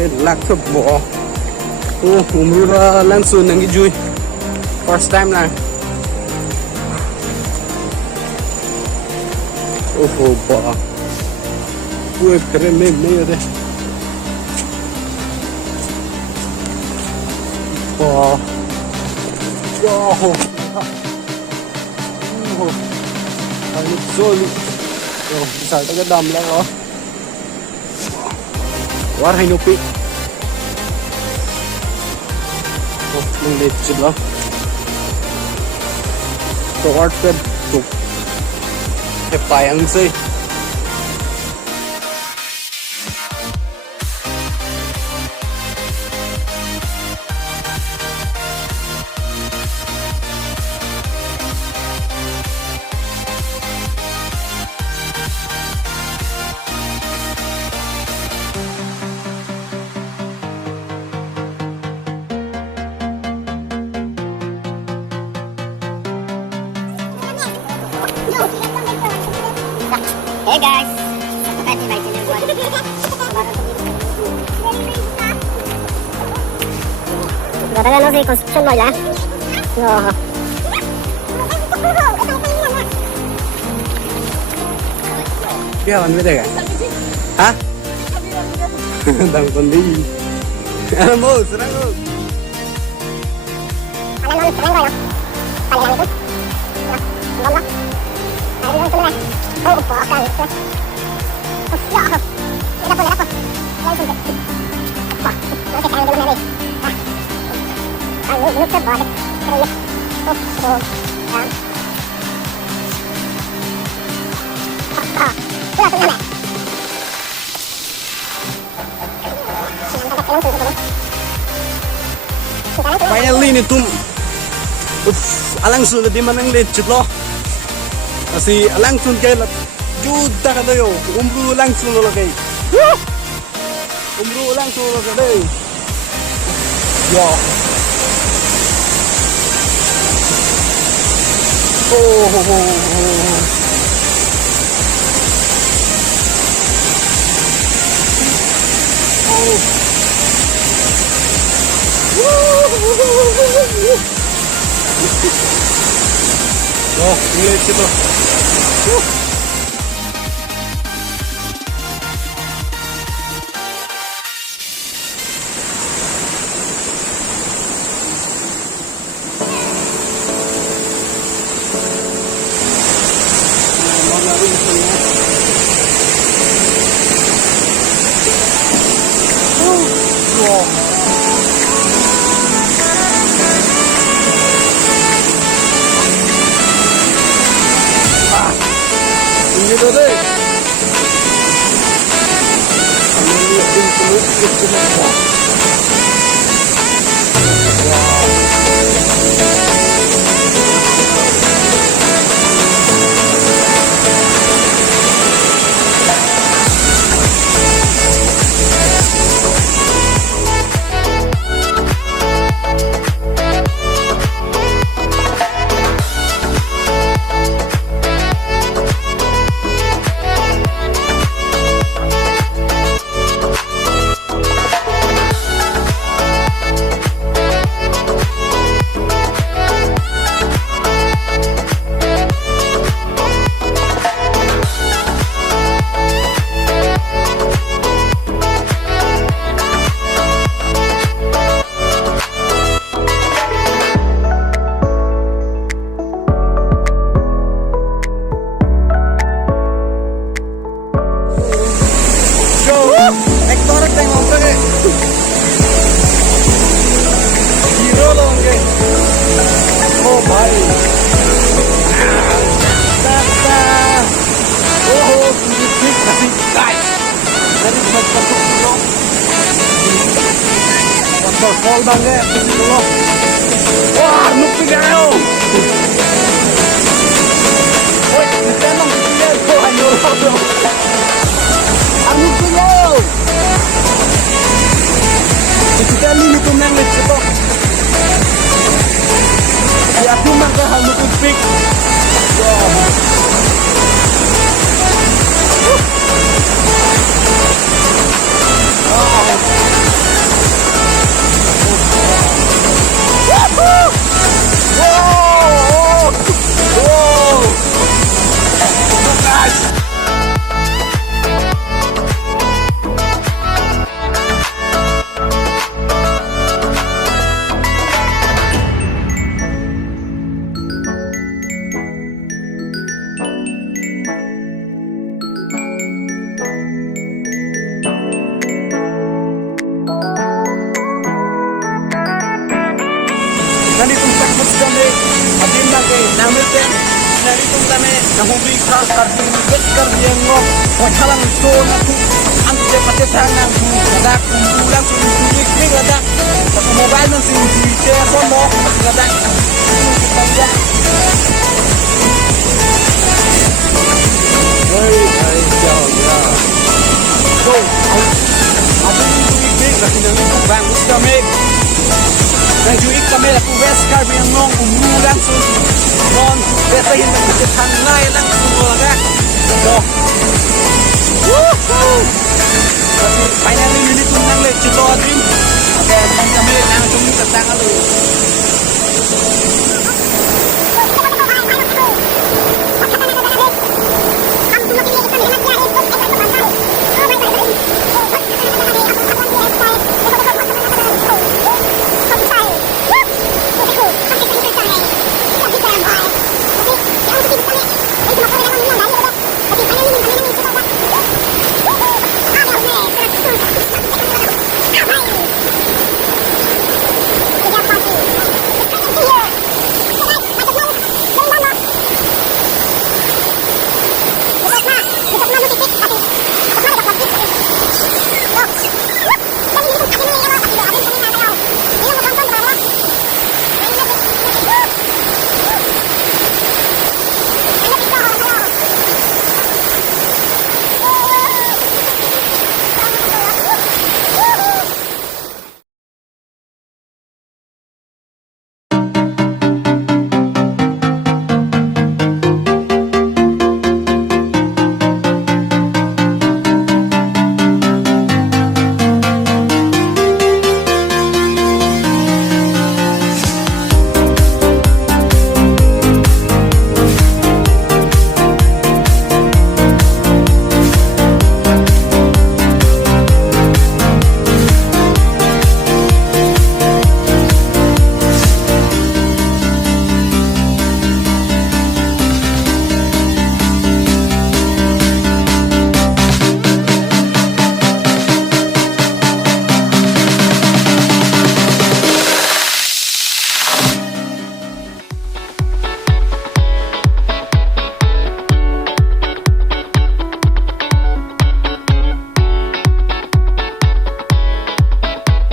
cái lạc thập bộ. Umru langsung nang ijui. First time na. Ba. Ui, keren lên đây đây. Wow. Wow. Ang solid. Oh, bisa taga dam lang oh. War hay nupi. Oh, nang lechit lang. So art ped tuk. Payang say. Hey guys, subscribe to my channel. Ganda na si construction mo lang. No. Kaya ano ba tayo? Ha? Dami kundi. Ano mo? Sarang mo. Sarang ko no? Palilang ito. Ang ganda. Ay, lang tuloy. Oh, pakan. Oh, ya. Ito po, ito po. Yan sunod. Oh, okay, kaya naman na rin. Ah. Ang look sa body. Kaya. Oh. Yan. Ah. Ito na na. Finally ni tum. Alang sunod di man ang lechit lo. Kasi langsung kay lat juta ka tayo. Umru langsung lo kay. Umru langsung lo kay. Yo. Oh. Oh, lechit lo. Dito deh. Ang liit din tulog dito na po. Waterfall banget gitu loh. Wah, nupi kayo. Woi, ditanong kita ko ayo bro. Ano kayo? Kita lilito nang ito. Ya aku mangga halu pik. Oh. Nahuli ka Karbi Karbi Anglong Kelang so na tu ante pati tangan tu ladak kumpulan tu tulik ladak tapi mobile nan si telepon mo ladak banyak hai jauh ya so apa tulik lagi nan bang kami dan juga kami laku West Karbi Anglong Umru langsung non betahin pati tangan langsung ladak so tapi finally ini tuh nang le ceto dream oke teman kami nang cumi tentang lu